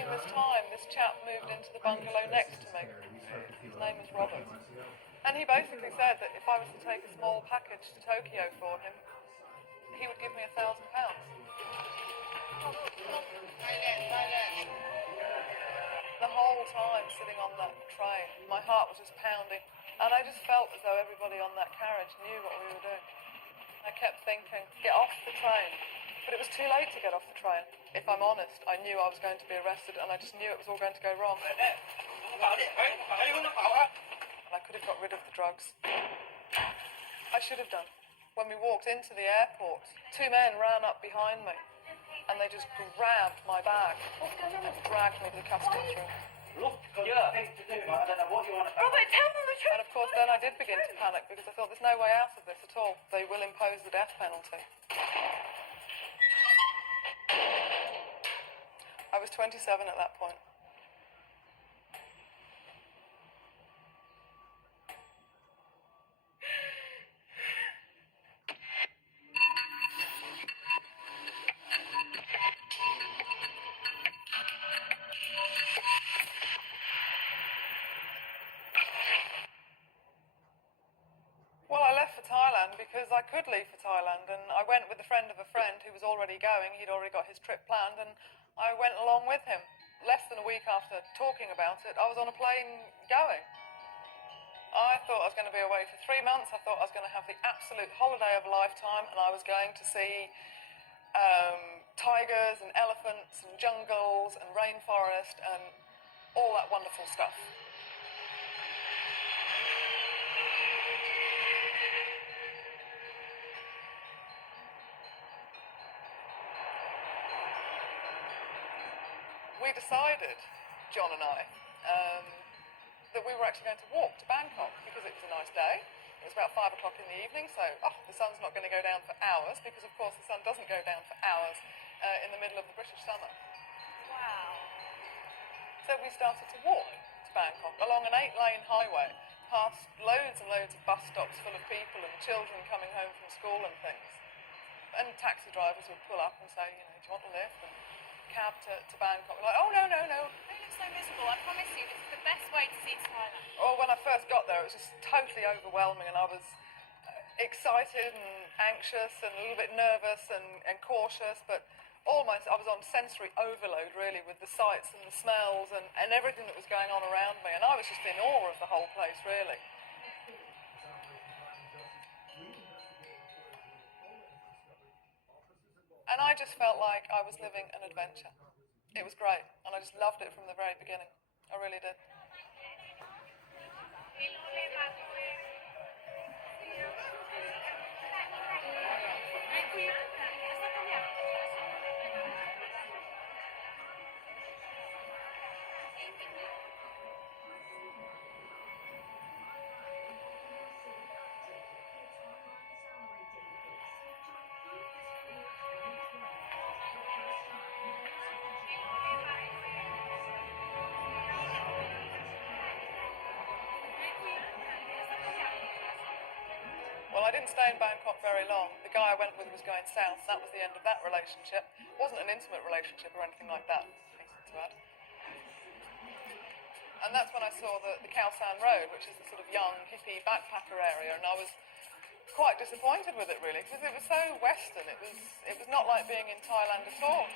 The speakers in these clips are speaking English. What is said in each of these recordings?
during this time, this chap moved into the bungalow next to me. His name was Robert. And he basically said that if I was to take a small package to Tokyo for him, he would give me £1,000. The whole time sitting on that train, my heart was just pounding. And I just felt as though everybody on that carriage knew what we were doing. I kept thinking, get off the train. But it was too late to get off the train. If I'm honest, I knew I was going to be arrested and I just knew it was all going to go wrong. And I could have got rid of the drugs. I should have done. When we walked into the airport, two men ran up behind me and they just grabbed my bag and dragged me to the customs room. Robert, tell them the truth. And of course then I did begin to panic because I thought there's no way out of this at all. They will impose the death penalty. I was 27 at that point. Well, I left for Thailand because I could leave for Thailand, and I went with a friend of a friend who was already going. He'd already got his trip planned, and I went along with him. Less than a week after talking about it, I was on a plane going. I thought I was going to be away for 3 months. I thought I was going to have the absolute holiday of a lifetime, and I was going to see tigers and elephants and jungles and rainforest and all that wonderful stuff. We decided, John and I, that we were actually going to walk to Bangkok because it was a nice day. It was about 5 o'clock in the evening, so the sun's not going to go down for hours because, of course, the sun doesn't go down for hours in the middle of the British summer. Wow. So we started to walk to Bangkok along an 8-lane highway, past loads and loads of bus stops full of people and children coming home from school and things. And taxi drivers would pull up and say, you know, do you want a lift? And cab to Bangkok. We're like, oh, no. They look so miserable. I promise you, this is the best way to see Thailand. Oh, when I first got there, it was just totally overwhelming, and I was excited and anxious and a little bit nervous and cautious, but almost I was on sensory overload, really, with the sights and the smells and everything that was going on around me, and I was just in awe of the whole place, really. And I just felt like I was living an adventure. It was great, and I just loved it from the very beginning. I really did. Well, I didn't stay in Bangkok very long. The guy I went with was going south. That was the end of that relationship. It wasn't an intimate relationship or anything like that, to add. And that's when I saw the Khao San Road, which is the sort of young, hippie backpacker area, and I was quite disappointed with it, really, because it was so Western. It was not like being in Thailand at all.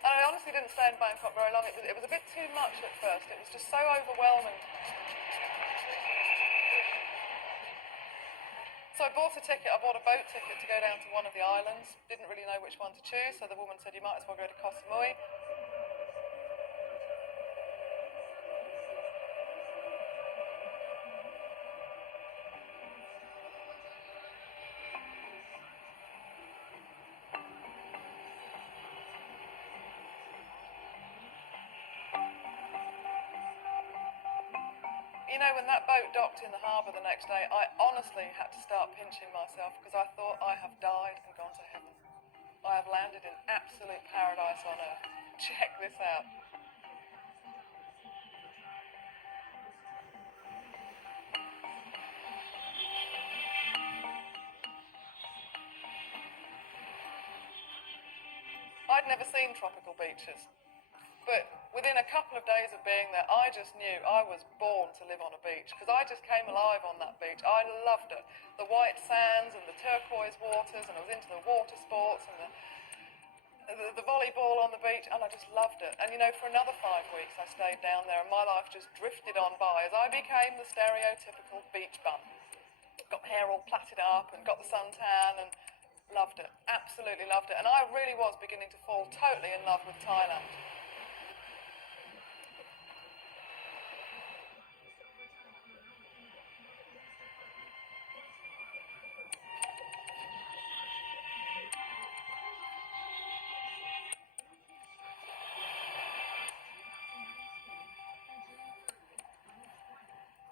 And I honestly didn't stay in Bangkok very long. It was a bit too much at first. It was just so overwhelming. So I bought a ticket. I bought a boat ticket to go down to one of the islands. Didn't really know which one to choose, so the woman said, you might as well go to Koh Samui. You know, when that boat docked in the harbour the next day, I honestly had to start pinching myself because I thought I have died and gone to heaven. I have landed in absolute paradise on earth. Check this out. I'd never seen tropical beaches. But within a couple of days of being there, I just knew I was born to live on a beach because I just came alive on that beach. I loved it. The white sands and the turquoise waters, and I was into the water sports and the volleyball on the beach, and I just loved it. And you know, for another 5 weeks I stayed down there and my life just drifted on by as I became the stereotypical beach bum. Got my hair all plaited up and got the suntan and loved it. Absolutely loved it. And I really was beginning to fall totally in love with Thailand.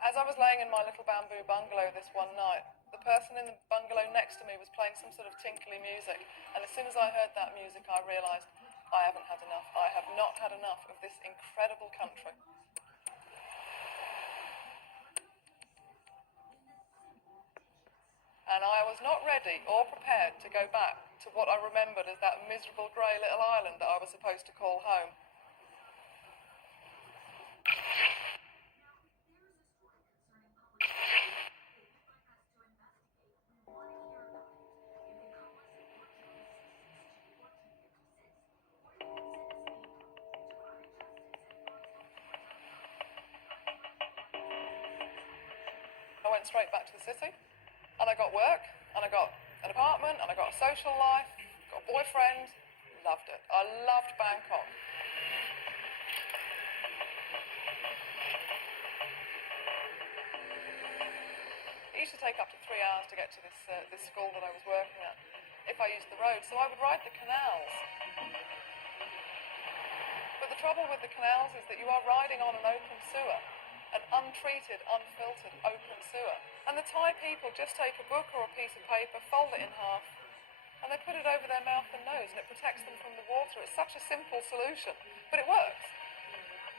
As I was laying in my little bamboo bungalow this one night, the person in the bungalow next to me was playing some sort of tinkly music, and as soon as I heard that music, I realised I haven't had enough. I have not had enough of this incredible country. And I was not ready or prepared to go back to what I remembered as that miserable grey little island that I was supposed to call home. I went straight back to the city, and I got work, and I got an apartment, and I got a social life, got a boyfriend. Loved it. I loved Bangkok. It used to take up to 3 hours to get to this school that I was working at if I used the road, so I would ride the canals. But the trouble with the canals is that you are riding on an open sewer, an untreated, unfiltered open sewer. And the Thai people just take a book or a piece of paper, fold it in half, and they put it over their mouth and nose, and it protects them from the water. It's such a simple solution, but it works.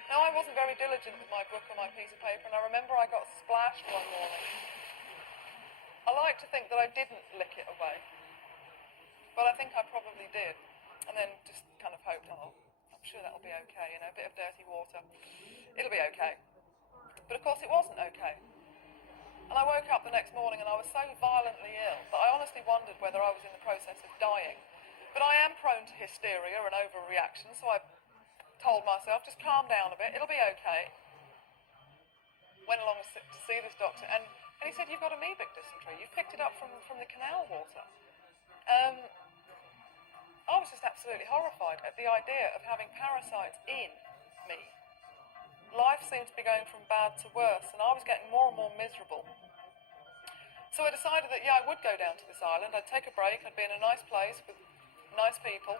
Now, I wasn't very diligent with my book or my piece of paper, and I remember I got splashed one morning. I like to think that I didn't lick it away, but I think I probably did, and then just kind of hoped, oh, I'm sure that'll be okay, you know, a bit of dirty water. It'll be okay. But of course it wasn't okay. And I woke up the next morning and I was so violently ill that I honestly wondered whether I was in the process of dying. But I am prone to hysteria and overreaction, so I told myself, just calm down a bit, it'll be okay. Went along to see this doctor, and he said, you've got amoebic dysentery, you've picked it up from the canal water. I was just absolutely horrified at the idea of having parasites in me. Life seemed to be going from bad to worse, and I was getting more and more miserable. So I decided that, I would go down to this island. I'd take a break, I'd be in a nice place with nice people,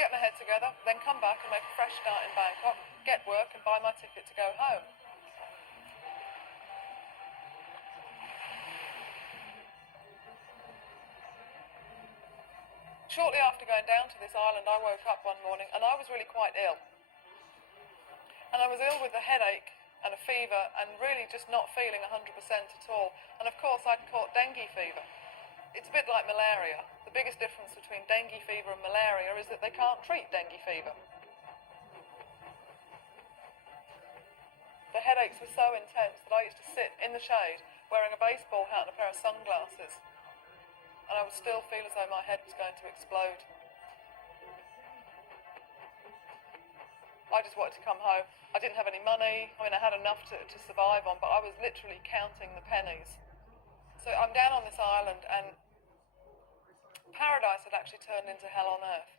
get my head together, then come back and make a fresh start in Bangkok, get work and buy my ticket to go home. Shortly after going down to this island, I woke up one morning and I was really quite ill. And I was ill with a headache and a fever and really just not feeling 100% at all. And of course I'd caught dengue fever. It's a bit like malaria. The biggest difference between dengue fever and malaria is that they can't treat dengue fever. The headaches were so intense that I used to sit in the shade wearing a baseball hat and a pair of sunglasses. And I would still feel as though my head was going to explode. I just wanted to come home. I didn't have any money. I mean, I had enough to survive on, but I was literally counting the pennies. So I'm down on this island, and paradise had actually turned into hell on earth.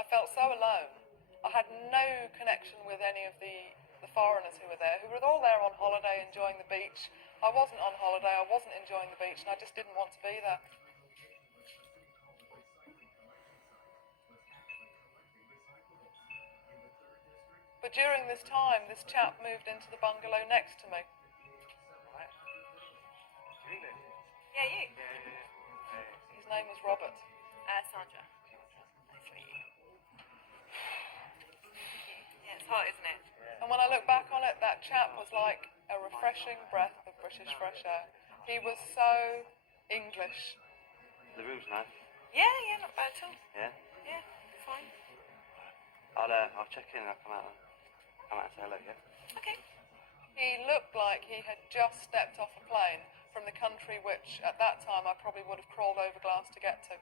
I felt so alone. I had no connection with any of the foreigners who were there, who were all there on holiday enjoying the beach. I wasn't on holiday, I wasn't enjoying the beach, and I just didn't want to be there. But during this time, this chap moved into the bungalow next to me. Yeah, you. His name was Robert. Sandra. Nice to meet you. Yeah, it's hot, isn't it? And when I look back on it, that chap was like a refreshing breath of British fresh air. He was so English. The room's nice. Yeah, not bad at all. Yeah? Yeah, fine. I'll check in and I'll come out and say hello, yeah? Okay. He looked like he had just stepped off a plane from the country which, at that time, I probably would have crawled over glass to get to.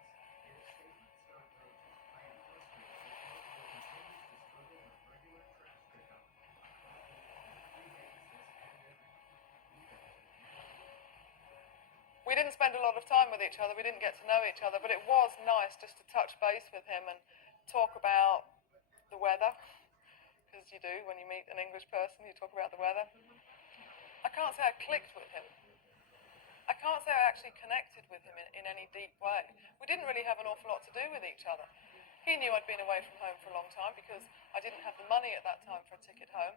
We didn't spend a lot of time with each other, we didn't get to know each other, but it was nice just to touch base with him and talk about the weather, because you do when you meet an English person, you talk about the weather. I can't say I clicked with him. I can't say I actually connected with him in any deep way. We didn't really have an awful lot to do with each other. He knew I'd been away from home for a long time because I didn't have the money at that time for a ticket home.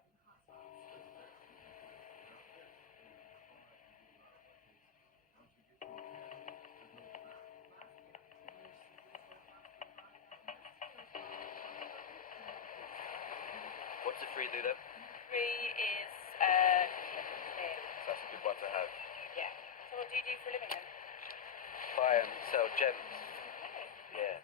What's the free do then? 3 is clear. So that's a good one to have. Yeah. So what do you do for a living then? Buy and sell gems. Yeah.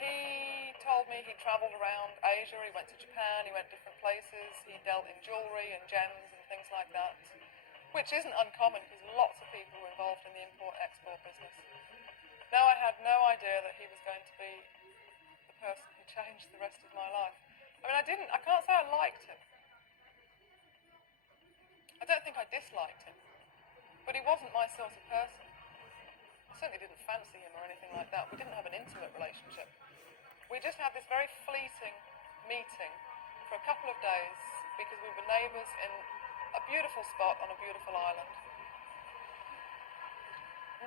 He told me he travelled around Asia, he went to Japan, he went different places, he dealt in jewellery and gems and things like that, which isn't uncommon because lots of people were involved in the import-export business. Now I had no idea that he was going to be the person who changed the rest of my life. I mean, I can't say I liked him. I don't think I disliked him, but he wasn't my sort of person. I certainly didn't fancy him or anything like that. We didn't have an intimate relationship. We just had this very fleeting meeting for a couple of days because we were neighbours in a beautiful spot on a beautiful island.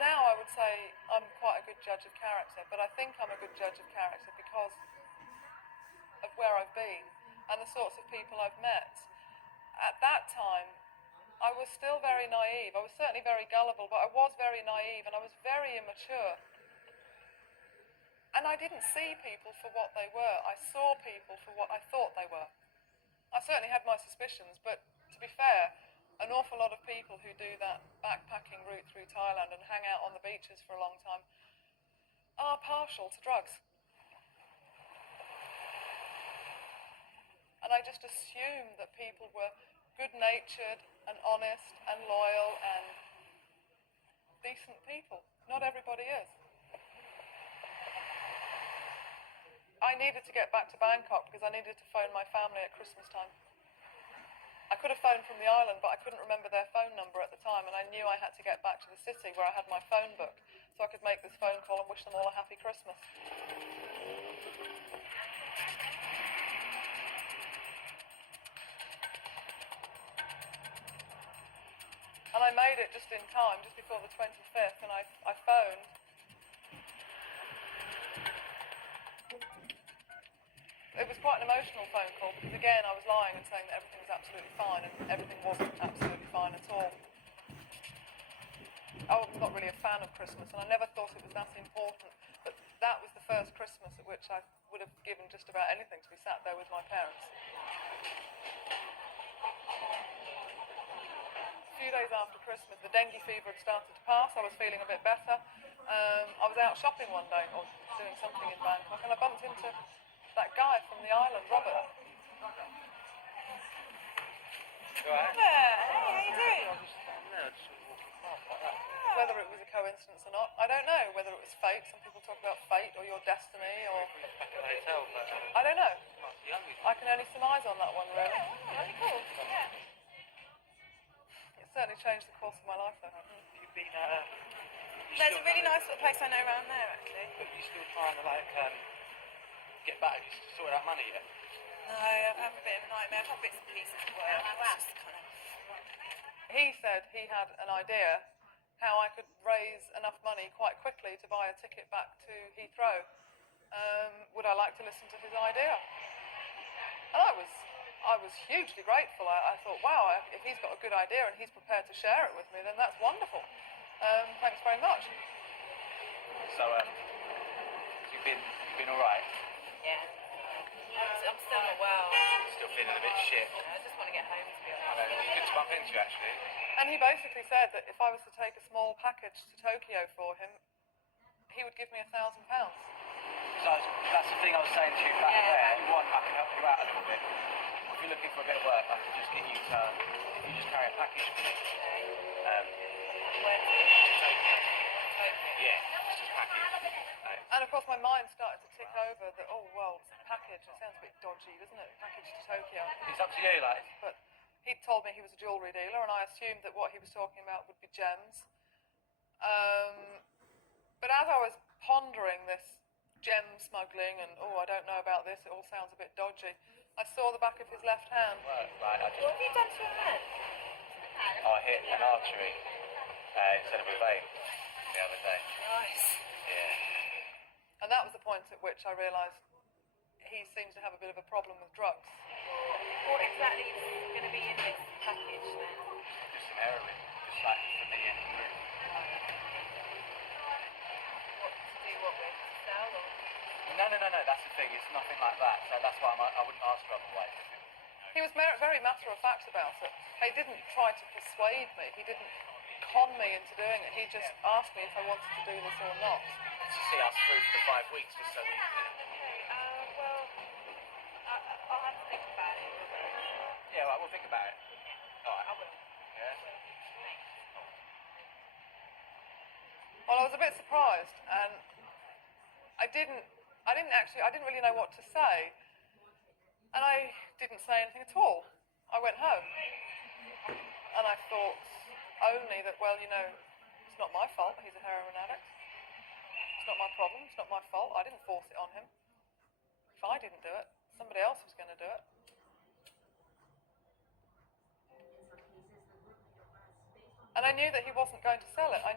Now I would say I'm quite a good judge of character, but I think I'm a good judge of character because of where I've been and the sorts of people I've met. At that time, I was still very naive. I was certainly very gullible, but I was very naive and I was very immature. And I didn't see people for what they were. I saw people for what I thought they were. I certainly had my suspicions, but to be fair, an awful lot of people who do that backpacking route through Thailand and hang out on the beaches for a long time are partial to drugs. And I just assumed that people were good-natured and honest and loyal and decent people. Not everybody is. I needed to get back to Bangkok because I needed to phone my family at Christmas time. I could have phoned from the island, but I couldn't remember their phone number at the time, and I knew I had to get back to the city where I had my phone book so I could make this phone call and wish them all a happy Christmas. And I made it just in time, just before the 25th, and I phoned. It was quite an emotional phone call because, again, I was lying and saying that everything was absolutely fine, and everything wasn't absolutely fine at all. I'm not really a fan of Christmas, and I never thought it was that important, but that was the first Christmas at which I would have given just about anything to be sat there with my parents. A few days after Christmas, the dengue fever had started to pass. I was feeling a bit better. I was out shopping one day, or doing something in Bangkok, and I bumped into that guy from the island, Robert. Robert, hey, how you doing? Whether it was a coincidence or not, I don't know. Whether it was fate, some people talk about fate or your destiny, or I don't know. I can only surmise on that one, really. Yeah, really cool. Yeah. It certainly changed the course of my life, though. You've been, There's a really nice little place I know around there, actually. But you still trying to get back? You still sorting out money yet? No, I've had a bit of a nightmare. I've had bits and pieces of work. It's just kind of... He said he had an idea how I could raise enough money quite quickly to buy a ticket back to Heathrow. Would I like to listen to his idea? And I was hugely grateful. I thought, wow, if he's got a good idea and he's prepared to share it with me, then that's wonderful. Thanks very much. So, you've been all right? Yeah. I'm still not well. Still feeling a bit shit. I just want to get home, to be honest. It'd be good to bump into you, actually. And he basically said that if I was to take a small package to Tokyo for him, he would give me £1,000. So that's the thing I was saying to you back there. If you want, I can help you out a little bit. If you're looking for a bit of work, I can just get you to, if you just carry a package for me. Where? Yeah, just a package. And of course my mind started to tick over that, oh well, package, it sounds a bit dodgy, doesn't it? Package to Tokyo. It's up to you, like. But he'd told me he was a jewellery dealer, and I assumed that what he was talking about would be gems. But as I was pondering this gem smuggling and, oh, I don't know about this, it all sounds a bit dodgy, I saw the back of his left hand. Right, What have you done to your hand? I hit an artery instead of a vein the other day. Nice. Yeah. And that was the point at which I realised he seems to have a bit of a problem with drugs. What exactly is going to be in this package then? Just some heroin, just like for me and the group. What to do what with? To sell or? No, that's the thing, it's nothing like that. So that's why I wouldn't ask for otherwise. He was very matter-of-fact about it. He didn't try to persuade me. He didn't con me into doing it. He just asked me if I wanted to do this or not. To see us through for the 5 weeks, just so we Well, I'll have to think about it. Yeah, right, we'll think about it. Alright. I will. Yeah? Well, I was a bit surprised, and I didn't really know what to say, and I didn't say anything at all. I went home, and I thought only that, well, it's not my fault he's a heroin addict. It's not my problem, it's not my fault. I didn't force it on him. If I didn't do it, somebody else was going to do it. And I knew that he wasn't going to sell it. I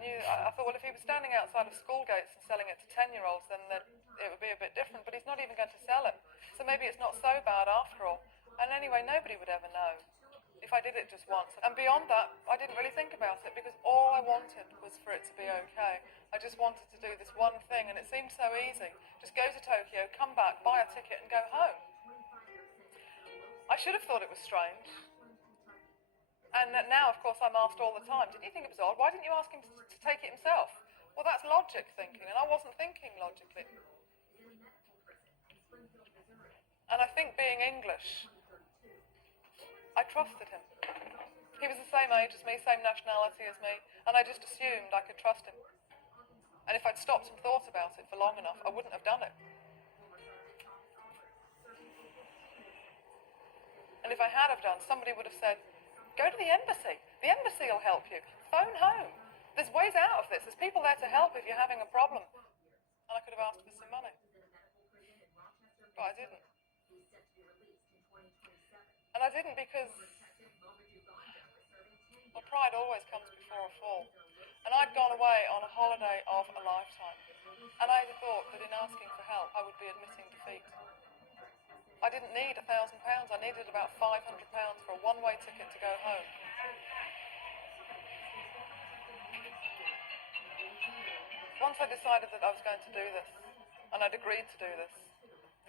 thought, well, if he was standing outside of school gates and selling it to 10-year-olds, then it would be a bit different. But he's not even going to sell it. So maybe it's not so bad after all. And anyway, nobody would ever know if I did it just once. And beyond that, I didn't really think about it because all I wanted was for it to be okay. I just wanted to do this one thing, and it seemed so easy. Just go to Tokyo, come back, buy a ticket, and go home. I should have thought it was strange. And now, of course, I'm asked all the time, didn't you think it was odd? Why didn't you ask him to take it himself? Well, that's logic thinking, and I wasn't thinking logically. And I think being English, I trusted him. He was the same age as me, same nationality as me, and I just assumed I could trust him. And if I'd stopped and thought about it for long enough, I wouldn't have done it. And if I had have done, somebody would have said, go to the embassy. The embassy will help you. Phone home. There's ways out of this. There's people there to help if you're having a problem. And I could have asked for some money. But I didn't. And I didn't because, well, pride always comes before a fall. And I'd gone away on a holiday of a lifetime. And I thought that in asking for help, I would be admitting defeat. I didn't need £1,000. I needed about £500 for a one-way ticket to go home. Once I decided that I was going to do this, and I'd agreed to do this,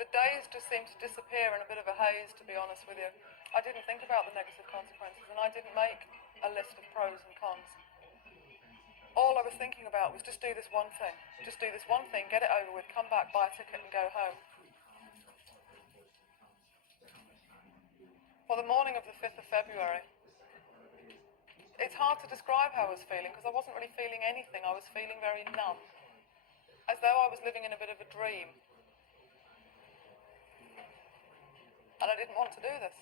the days just seemed to disappear in a bit of a haze, to be honest with you. I didn't think about the negative consequences, and I didn't make a list of pros and cons. All I was thinking about was just do this one thing. Just do this one thing, get it over with, come back, buy a ticket and go home. Well, the morning of the 5th of February, it's hard to describe how I was feeling because I wasn't really feeling anything. I was feeling very numb, as though I was living in a bit of a dream. And I didn't want to do this.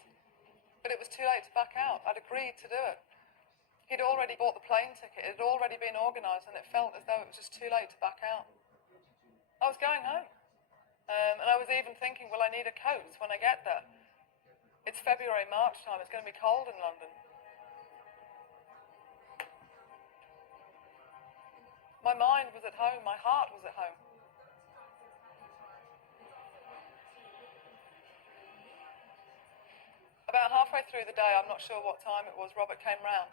But it was too late to back out. I'd agreed to do it. He'd already bought the plane ticket. It had already been organised, and it felt as though it was just too late to back out. I was going home. And I was even thinking, well, I need a coat when I get there. It's February, March time. It's going to be cold in London. My mind was at home. My heart was at home. About halfway through the day, I'm not sure what time it was, Robert came round.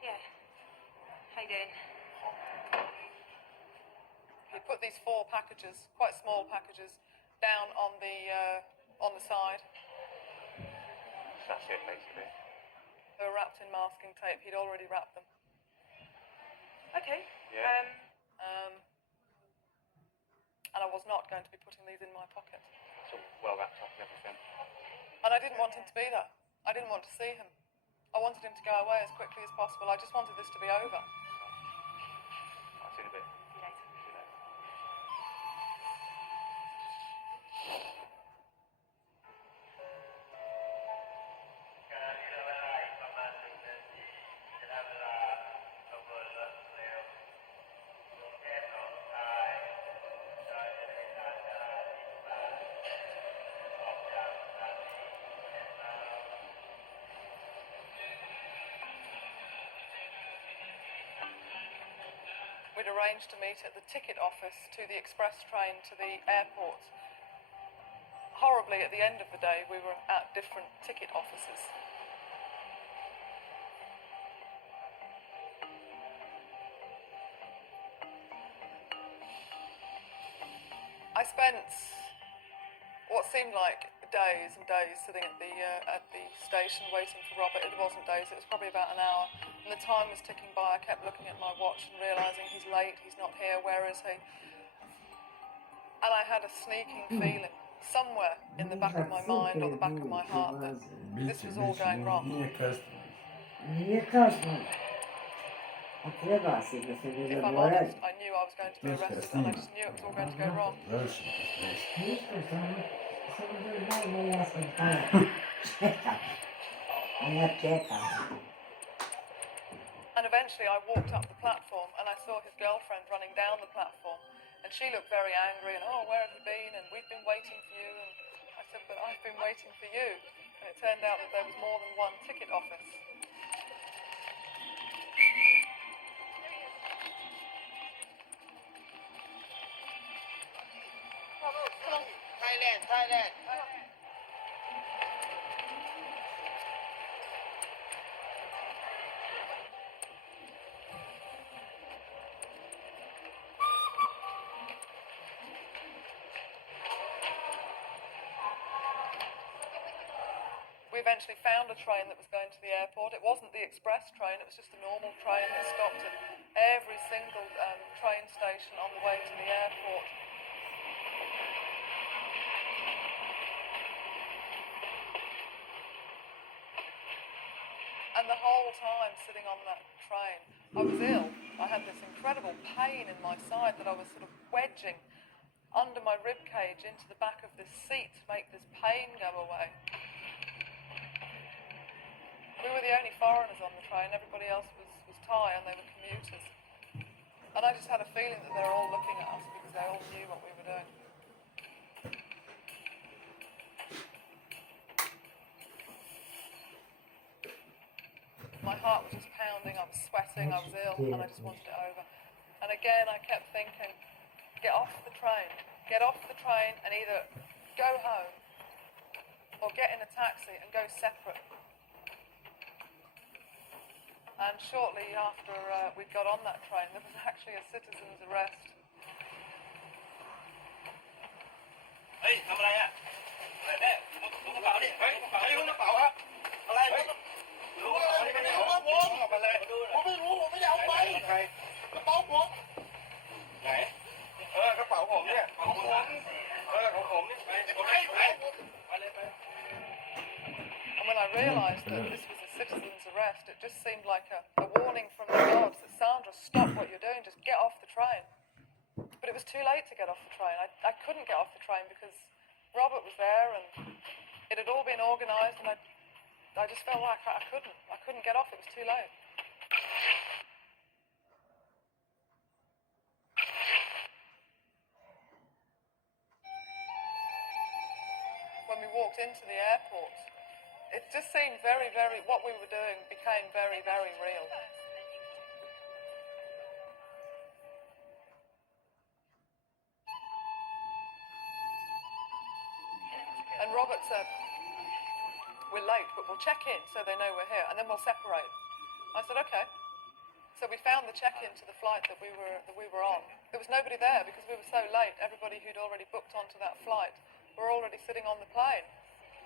Yeah. How you doing? He put these 4 packages, quite small packages, down on the side. That's it, basically. They were wrapped in masking tape. He'd already wrapped them. Okay. Yeah. And I was not going to be putting these in my pocket. It's all well wrapped up and everything. And I didn't want him to be there. I didn't want to see him. I wanted him to go away as quickly as possible. I just wanted this to be over. I'll see you in a bit. See you later. See you later. We'd arranged to meet at the ticket office to the express train to the airport. Horribly, at the end of the day, we were at different ticket offices. I spent what seemed like days and days sitting at the station waiting for Robert. It wasn't days, it was probably about an hour. And the time was ticking by. I kept looking at my watch and realising he's late, he's not here, where is he? And I had a sneaking feeling, somewhere in the back of my mind or the back of my heart, that this was all going wrong. Niye kaçmadın? Aklı bahsediyor. If I'm honest, I knew I was going to be arrested and I just knew it was all going to go wrong. And eventually I walked up the platform and I saw his girlfriend running down the platform, and she looked very angry and, oh, where have you been? And we've been waiting for you. And I said, but I've been waiting for you. And it turned out that there was more than one ticket office. Thailand. We eventually found a train that was going to the airport. It wasn't the express train, it was just a normal train that stopped at every single train station on the way to the airport. And the whole time sitting on that train, I was ill. I had this incredible pain in my side that I was sort of wedging under my rib cage into the back of this seat to make this pain go away. We were the only foreigners on the train. Everybody else was Thai and they were commuters. And I just had a feeling that they were all looking at us because they all knew what we were doing. My heart was just pounding, I was sweating, I was ill, and I just wanted it over. And again, I kept thinking, get off the train and either go home or get in a taxi and go separate. And shortly after we'd got on that train, there was actually a citizen's arrest. เฮ้ยทำอะไรอ่ะอะไรแม่ดูกระเป๋าดิเฮ้ยดูกระเป๋าครับอะไรดูกระเป๋าดิไม่เอาผมออกมาเลยผมไม่รู้ผมไม่ได้เอาไปใครกระเป๋าผมไหนกระเป๋าผมเนี่ยของผมของผมนี่ไปเลยไป And when I realised that this was a citizen's arrest, it just seemed like a warning from the gods that Sandra, stop what you're doing, just get off the train. But it was too late to get off the train. I couldn't get off the train because Robert was there and it had all been organised, and I just felt like I couldn't get off, it was too late. When we walked into the airport, it just seemed very, very, what we were doing became very, very real. And Robert said, we're late, but we'll check in so they know we're here, and then we'll separate. I said, okay. So we found the check-in to the flight that we were on. There was nobody there because we were so late. Everybody who'd already booked onto that flight were already sitting on the plane.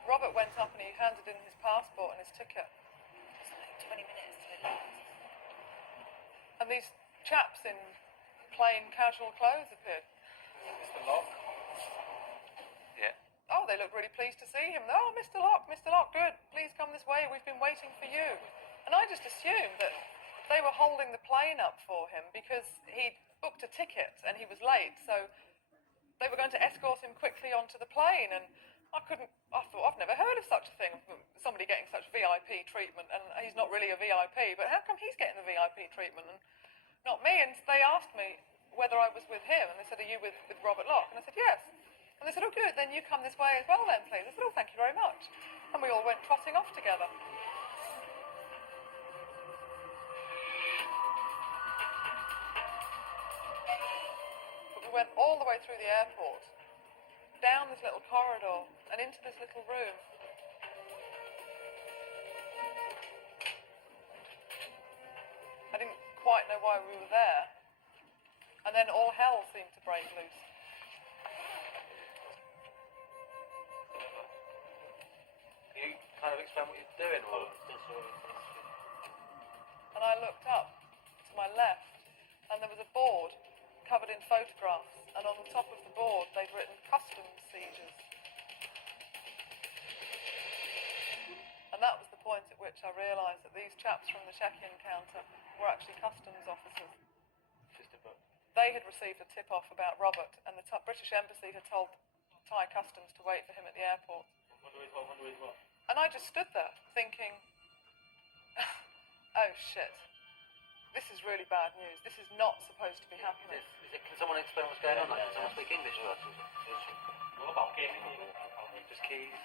Robert went up and he handed in his passport and his ticket. 20 minutes to land. And these chaps in plain casual clothes appeared. Mr. Locke? Yeah. Oh, they looked really pleased to see him. Oh, Mr. Locke, good. Please come this way. We've been waiting for you. And I just assumed that they were holding the plane up for him because he'd booked a ticket and he was late. So they were going to escort him quickly onto the plane. And I thought, I've never heard of such a thing, somebody getting such VIP treatment. And he's not really a VIP, but how come he's getting the VIP treatment and not me? And they asked me whether I was with him. And they said, are you with Robert Locke? And I said, yes. And they said, oh, good, then you come this way as well then, please. I said, oh, thank you very much. And we all went trotting off together. But we went all the way through the airport, down this little corridor, and into this little room. I didn't quite know why we were there. And then all hell seemed to break loose. Can you kind of explain what you're doing? Or? And I looked up to my left, and there was a board covered in photographs, and on the top of the board they'd written customs seizures. And that was the point at which I realised that these chaps from the check-in counter were actually customs officers. Just a book. They had received a tip-off about Robert, and the British Embassy had told Thai customs to wait for him at the airport. Wonder what? And I just stood there thinking, oh shit, this is really bad news. This is not supposed to be happening. Can someone explain what's going on? Can someone speak English to us? Just keys.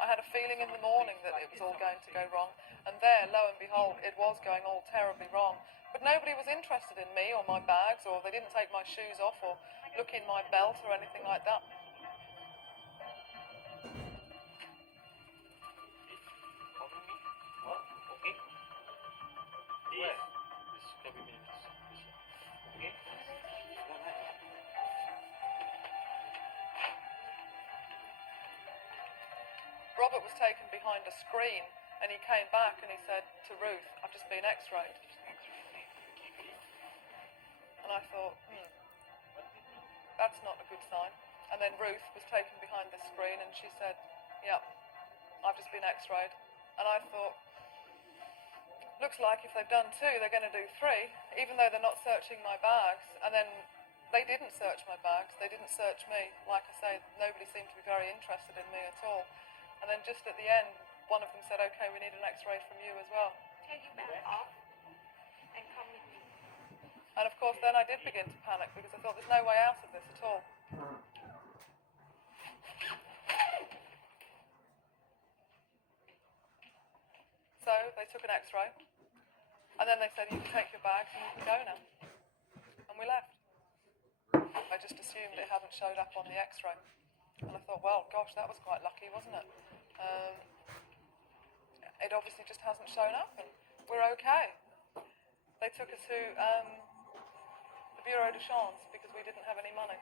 I had a feeling in the morning that it was all going to go wrong, and there, lo and behold, it was going all terribly wrong. But nobody was interested in me or my bags, or they didn't take my shoes off or look in my belt or anything like that. Robert was taken behind a screen, and he came back and he said to Ruth, I've just been x-rayed. And I thought, that's not a good sign. And then Ruth was taken behind the screen and she said, yeah, I've just been x-rayed. And I thought, looks like if they've done 2, they're going to do 3, even though they're not searching my bags. And then they didn't search my bags, they didn't search me. Like I say, nobody seemed to be very interested in me at all. And then just at the end, one of them said, okay, we need an x-ray from you as well. Take your bag off and come with me. And of course then I did begin to panic because I thought there's no way out of this at all. So they took an x-ray and then they said you can take your bags and you can go now. And we left. I just assumed it hadn't showed up on the x-ray. And I thought, well, gosh, that was quite lucky, wasn't it? It obviously just hasn't shown up and we're okay. They took us to the Bureau de Change because we didn't have any money.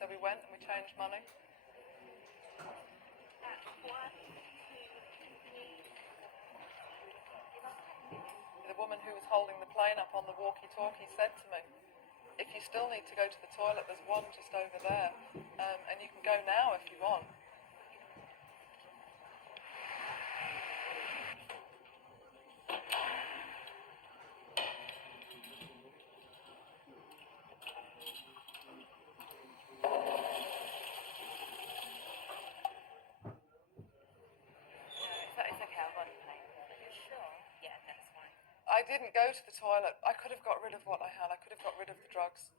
So we went and we changed money. The woman who was holding the plane up on the walkie-talkie said to me, if you still need to go to the toilet, there's one just over there, and you can go now if you want. It's okay, I'll go on the plane. Are you sure? Yeah, that's fine. I didn't go to the toilet. I could have got rid of what I had. I could have got rid of the drugs.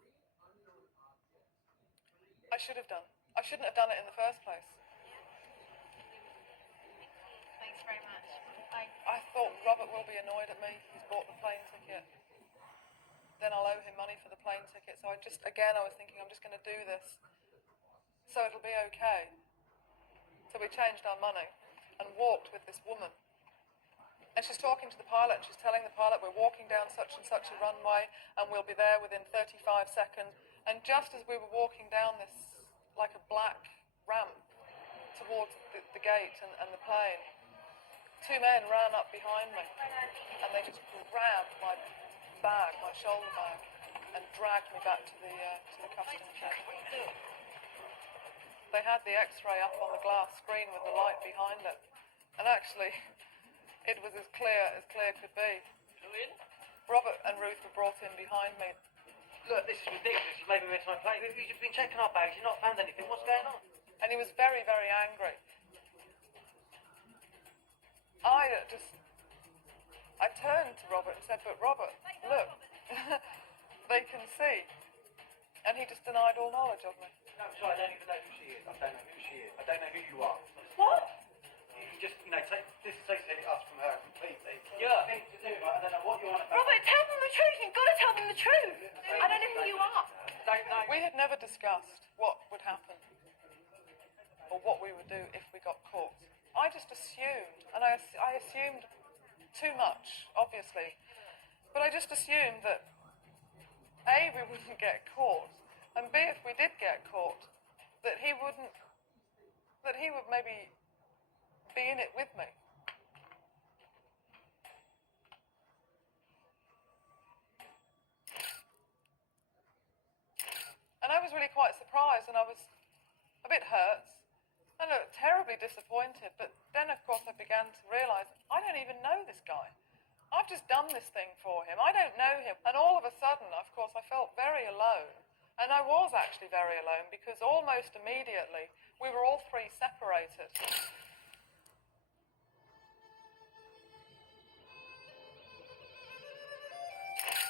I should have done. I shouldn't have done it in the first place. Thanks very much. Bye. I thought Robert will be annoyed at me. He's bought the plane ticket. Then I'll owe him money for the plane ticket. So I was thinking, I'm just going to do this. So it'll be okay. So we changed our money and walked with this woman. And she's talking to the pilot, and she's telling the pilot, we're walking down such and such a runway, and we'll be there within 35 seconds. And just as we were walking down this, like a black ramp, towards the gate and the plane, two men ran up behind me and they just grabbed my bag, my shoulder bag, and dragged me back to the customs check. They had the X-ray up on the glass screen with the light behind it, and actually, it was as clear could be. Robert and Ruth were brought in behind me. Look, this is ridiculous. You've made me miss my plane. You've been checking our bags. You've not found anything. What's going on? And he was very, very angry. I turned to Robert and said, but Robert, look, they can see. And he just denied all knowledge of me. No, sorry, I don't even know who she is. I don't know who she is. I don't know who you are. What? You just, disassociate us from her completely. Yeah. Thing to do, right? I don't know what you want to Robert, tell them the truth. You've got to tell them the truth. I don't know who you are. We had never discussed what would happen or what we would do if we got caught. I just assumed, and I assumed too much, obviously, but I just assumed that A, we wouldn't get caught, and B, if we did get caught, that he would maybe be in it with me. And I was really quite surprised, and I was a bit hurt, and terribly disappointed, but then of course I began to realise, I don't even know this guy. I've just done this thing for him. I don't know him. And all of a sudden, of course, I felt very alone. And I was actually very alone because almost immediately we were all three separated.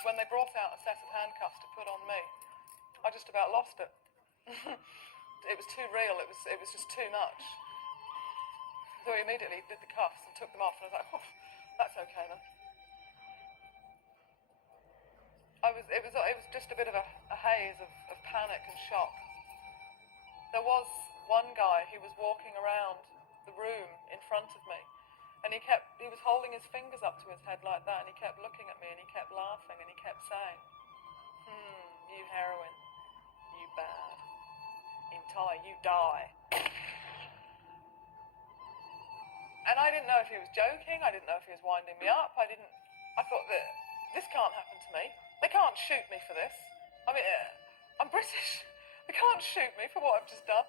When they brought out a set of handcuffs to put on me, I just about lost it. It was too real. It was just too much. So we immediately did the cuffs and took them off, and I was like, oh, that's okay then. It was just a bit of a haze of panic and shock. There was one guy who was walking around the room in front of me, and he was holding his fingers up to his head like that, and he kept looking at me, and he kept laughing, and he kept saying, you heroin, you bad, in Thai, you die. And I didn't know if he was joking, I didn't know if he was winding me up, I thought that this can't happen to me. They can't shoot me for this. I mean, I'm British. They can't shoot me for what I've just done.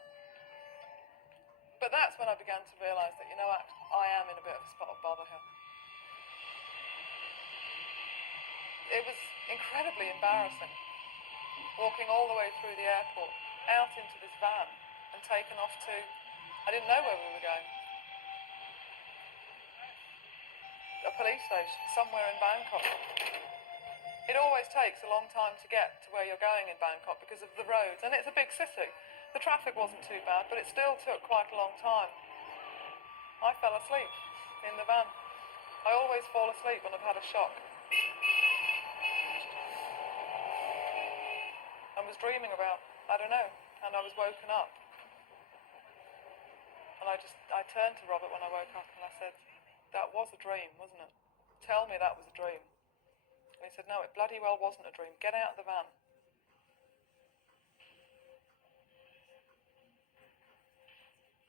But that's when I began to realise that, you know what, I am in a bit of a spot of bother here. It was incredibly embarrassing, walking all the way through the airport, out into this van, and taken off to, I didn't know where we were going. A police station, somewhere in Bangkok. It always takes a long time to get to where you're going in Bangkok because of the roads, and it's a big city. The traffic wasn't too bad, but it still took quite a long time. I fell asleep in the van. I always fall asleep when I've had a shock. I was dreaming about, I don't know, and I was woken up. And I turned to Robert when I woke up and I said, that was a dream, wasn't it? Tell me that was a dream. And he said, no, it bloody well wasn't a dream. Get out of the van.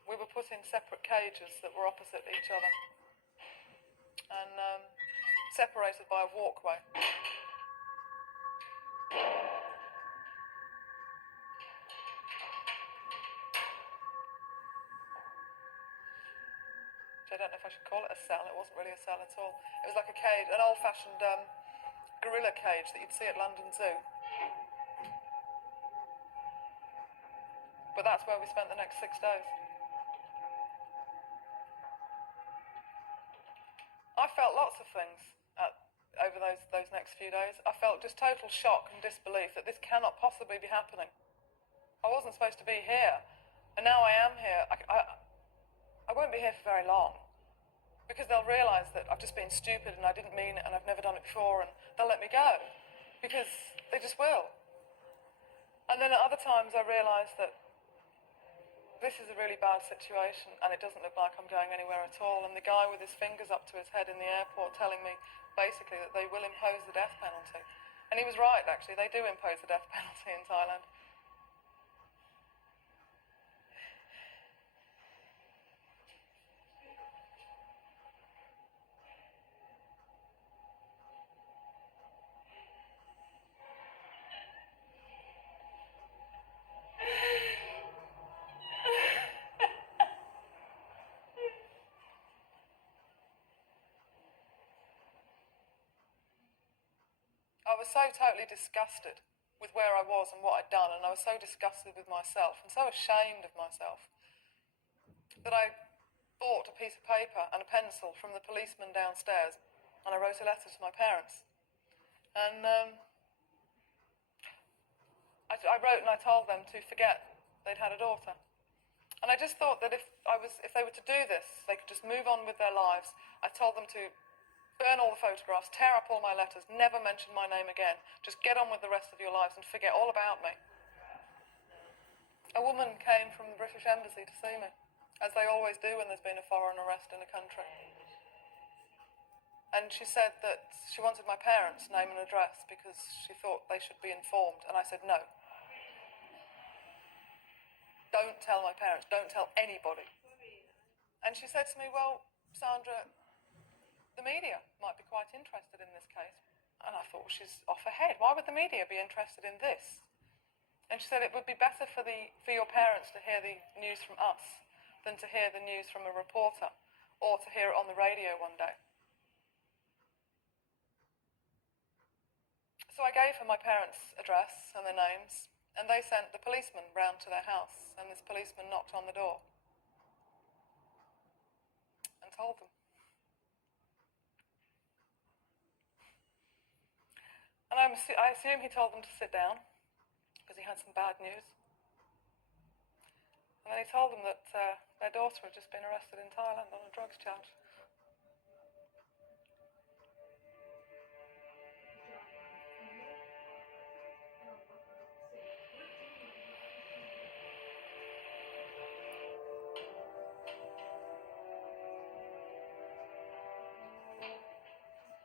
We were put in separate cages that were opposite each other and separated by a walkway. I don't know if I should call it a cell. It wasn't really a cell at all. It was like a cage, an old-fashioned gorilla cage that you'd see at London Zoo. But that's where we spent the next 6 days. I felt lots of things over those next few days. I felt just total shock and disbelief that this cannot possibly be happening. I wasn't supposed to be here, and now I am here. I won't be here for very long, because they'll realise that I've just been stupid and I didn't mean it and I've never done it before, and they'll let me go, because they just will. And then at other times I realise that this is a really bad situation and it doesn't look like I'm going anywhere at all, and the guy with his fingers up to his head in the airport telling me basically that they will impose the death penalty. And he was right, actually, they do impose the death penalty in Thailand. I was so totally disgusted with where I was and what I'd done, and I was so disgusted with myself and so ashamed of myself that I bought a piece of paper and a pencil from the policeman downstairs, and I wrote a letter to my parents. And I wrote and I told them to forget they'd had a daughter. And I just thought that if they were to do this, they could just move on with their lives. I told them to burn all the photographs, tear up all my letters, never mention my name again. Just get on with the rest of your lives and forget all about me. A woman came from the British Embassy to see me, as they always do when there's been a foreign arrest in a country. And she said that she wanted my parents' name and address because she thought they should be informed. And I said, no. Don't tell my parents. Don't tell anybody. And she said to me, well, Sandra, the media might be quite interested in this case. And I thought, she's off her head. Why would the media be interested in this? And she said it would be better for your parents to hear the news from us than to hear the news from a reporter or to hear it on the radio one day. So I gave her my parents' address and their names, and they sent the policeman round to their house, and this policeman knocked on the door and told them. And I assume he told them to sit down, because he had some bad news. And then he told them that their daughter had just been arrested in Thailand on a drugs charge.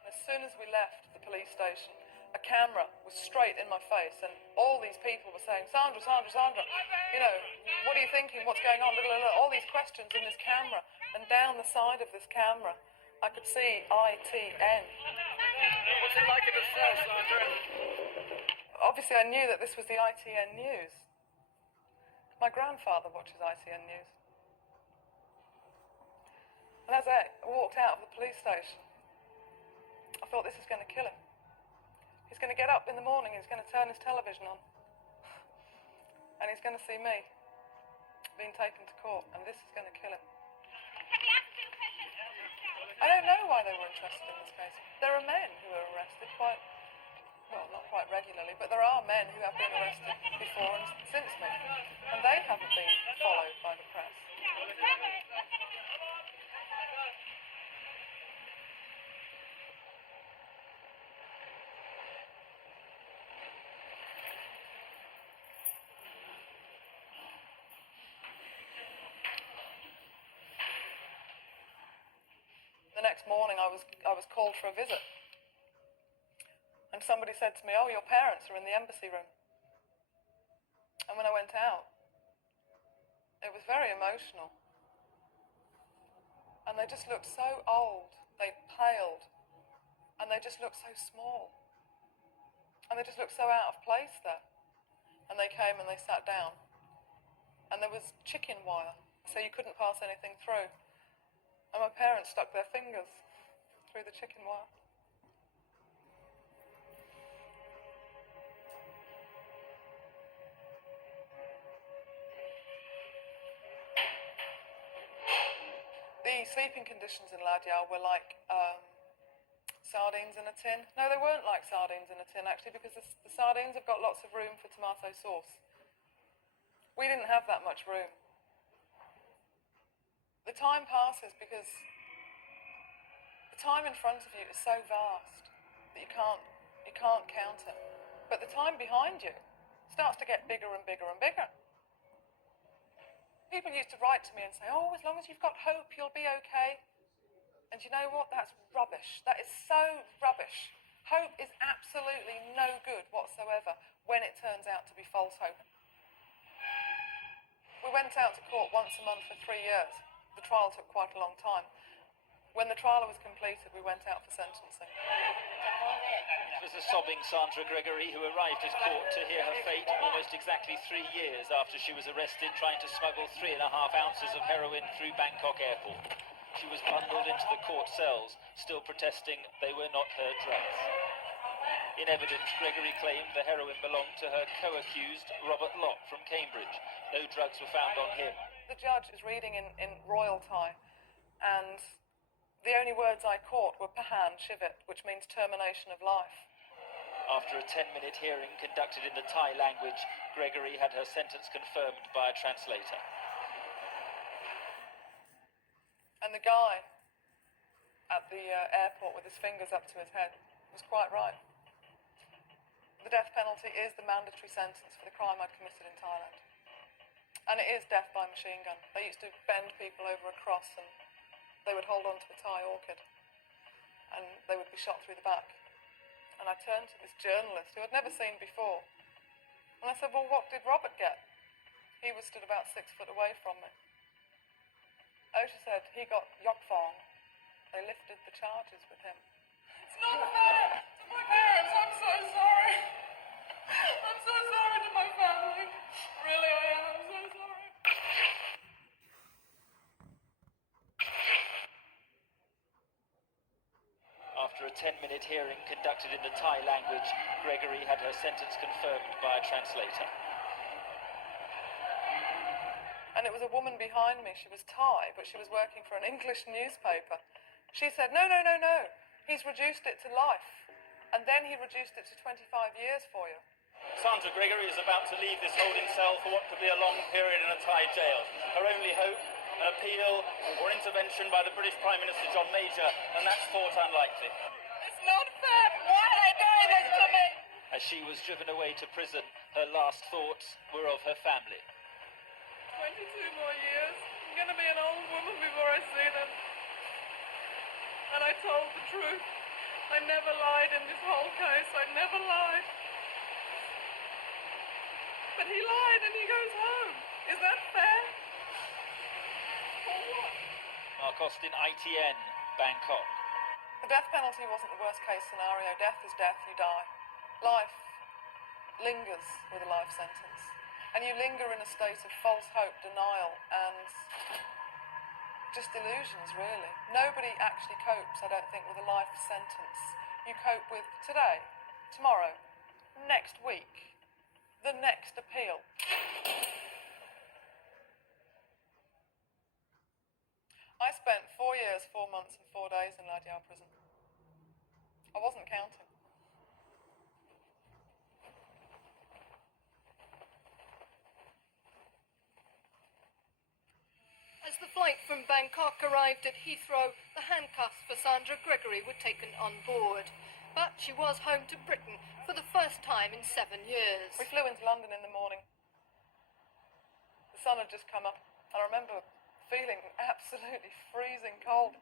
As soon as we left the police station, a camera was straight in my face, and all these people were saying, Sandra, Sandra, Sandra, you know, what are you thinking, what's going on, blah, blah, blah. All these questions in this camera, and down the side of this camera, I could see ITN. What's it like in the cell, Sandra? Obviously, I knew that this was the ITN news. My grandfather watches ITN news. And as I walked out of the police station, I thought, this is going to kill him. He's going to get up in the morning, he's going to turn his television on, and he's going to see me being taken to court, and this is going to kill him. I don't know why they were interested in this case. There are men who are arrested not quite regularly, but there are men who have been arrested before and since me, and they haven't been followed by the press. The next morning I was called for a visit. And somebody said to me, oh, your parents are in the embassy room. And when I went out, it was very emotional. And they just looked so old, they paled, and they just looked so small. And they just looked so out of place there. And they came and they sat down. And there was chicken wire, so you couldn't pass anything through. And my parents stuck their fingers through the chicken wire. The sleeping conditions in Ladyao were like sardines in a tin. No, they weren't like sardines in a tin, actually, because the sardines have got lots of room for tomato sauce. We didn't have that much room. The time passes because the time in front of you is so vast that you can't count it. But the time behind you starts to get bigger and bigger and bigger. People used to write to me and say, oh, as long as you've got hope, you'll be okay. And you know what? That's rubbish. That is so rubbish. Hope is absolutely no good whatsoever when it turns out to be false hope. We went out to court once a month for 3 years. The trial took quite a long time. When the trial was completed, we went out for sentencing. It was a sobbing Sandra Gregory who arrived at court to hear her fate almost exactly 3 years after she was arrested trying to smuggle 3.5 ounces of heroin through Bangkok airport. She was bundled into the court cells, still protesting they were not her drugs. In evidence, Gregory claimed the heroin belonged to her co-accused, Robert Locke from Cambridge. No drugs were found on him. The judge is reading in Royal Thai, and the only words I caught were Pahan Shivit, which means termination of life. After a 10-minute hearing conducted in the Thai language, Gregory had her sentence confirmed by a translator. And the guy at the airport with his fingers up to his head was quite right. The death penalty is the mandatory sentence for the crime I'd committed in Thailand. And it is death by machine gun. They used to bend people over a cross and they would hold on to a Thai orchid and they would be shot through the back. And I turned to this journalist who I'd never seen before and I said, well, what did Robert get? He was stood about 6 foot away from me. Osha said he got Yokfong. They lifted the charges with him. It's not fair to my parents. I'm so sorry. I'm so sorry to my family. Really, I am. I'm so sorry. After a 10-minute hearing conducted in the Thai language, Gregory had her sentence confirmed by a translator. And it was a woman behind me. She was Thai, but she was working for an English newspaper. She said, no, no, no, no. He's reduced it to life. And then he reduced it to 25 years for you. Sandra Gregory is about to leave this holding cell for what could be a long period in a Thai jail. Her only hope, an appeal or intervention by the British Prime Minister John Major, and that's thought unlikely. It's not fair. Why are they doing this to me? As she was driven away to prison, her last thoughts were of her family. 22 more years. I'm going to be an old woman before I see them. And I told the truth. I never lied in this whole case. I never lied. But he lied and he goes home. Is that fair? For what? Mark Austin, ITN, Bangkok. The death penalty wasn't the worst case scenario. Death is death, you die. Life lingers with a life sentence. And you linger in a state of false hope, denial, and just delusions, really. Nobody actually copes, I don't think, with a life sentence. You cope with today, tomorrow, next week, the next appeal. I spent 4 years, 4 months and 4 days in Ladiao prison. I wasn't counting. As the flight from Bangkok arrived at Heathrow, the handcuffs for Sandra Gregory were taken on board. But she was home to Britain for the first time in 7 years. We flew into London in the morning. The sun had just come up. I remember feeling absolutely freezing cold.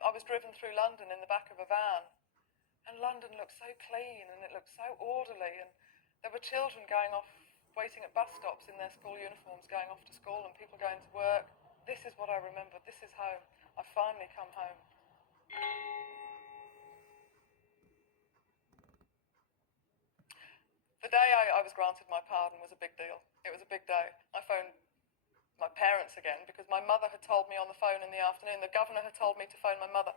I was driven through London in the back of a van. And London looked so clean and it looked so orderly. And there were children going off, waiting at bus stops in their school uniforms, going off to school and people going to work. This is what I remember. This is home. I finally come home. The day I was granted my pardon was a big deal. It was a big day. I phoned my parents again because my mother had told me on the phone in the afternoon. The governor had told me to phone my mother.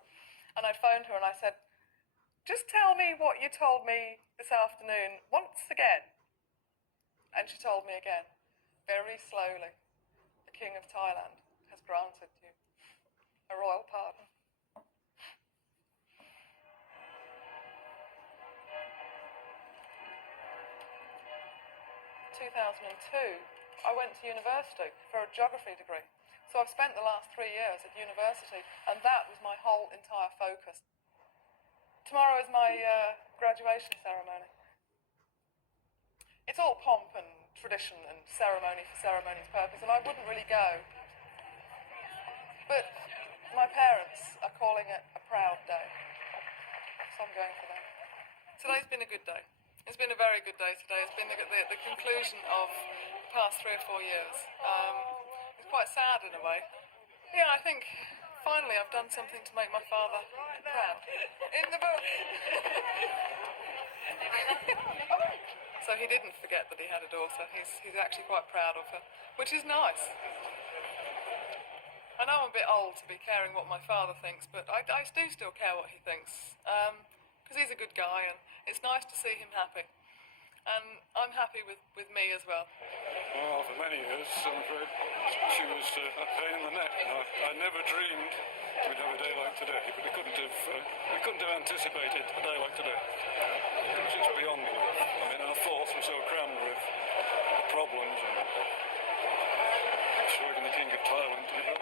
And I phoned her and I said, just tell me what you told me this afternoon once again. And she told me again, very slowly, the King of Thailand has granted you a royal pardon. 2002, I went to university for a geography degree. So I've spent the last 3 years at university, and that was my whole entire focus. Tomorrow is my graduation ceremony. It's all pomp and tradition and ceremony for ceremony's purpose, and I wouldn't really go. But my parents are calling it a proud day, so I'm going for that. Today's been a good day. It's been a very good day today. It's been the conclusion of the past 3 or 4 years. It's quite sad in a way. Yeah, I think finally I've done something to make my father proud. In the book. So he didn't forget that he had a daughter. He's actually quite proud of her, which is nice. I know I'm a bit old to be caring what my father thinks, but I do still care what he thinks. because he's a good guy and it's nice to see him happy. And I'm happy with me as well. Well, for many years, I'm afraid, she was a pain in the neck. I never dreamed we'd have a day like today, but we couldn't have anticipated a day like today. It was just beyond belief. I mean, our thoughts were so crammed with the problems and destroying the King of Thailand to be done.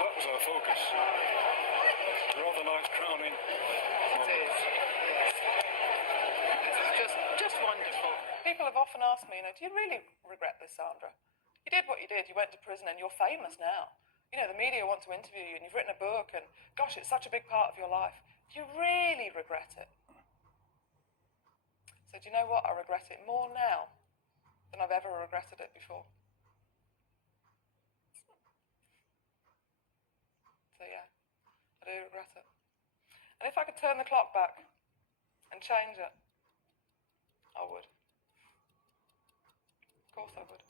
That was our focus. Rather nice crowning moment. It is. It's just wonderful. People have often asked me, do you really regret this, Sandra? You did what you did. You went to prison and you're famous now. The media want to interview you and you've written a book and, gosh, it's such a big part of your life. Do you really regret it? So do you know what? I regret it more now than I've ever regretted it before. So yeah, I do regret it. And if I could turn the clock back and change it, I would. Of course I would.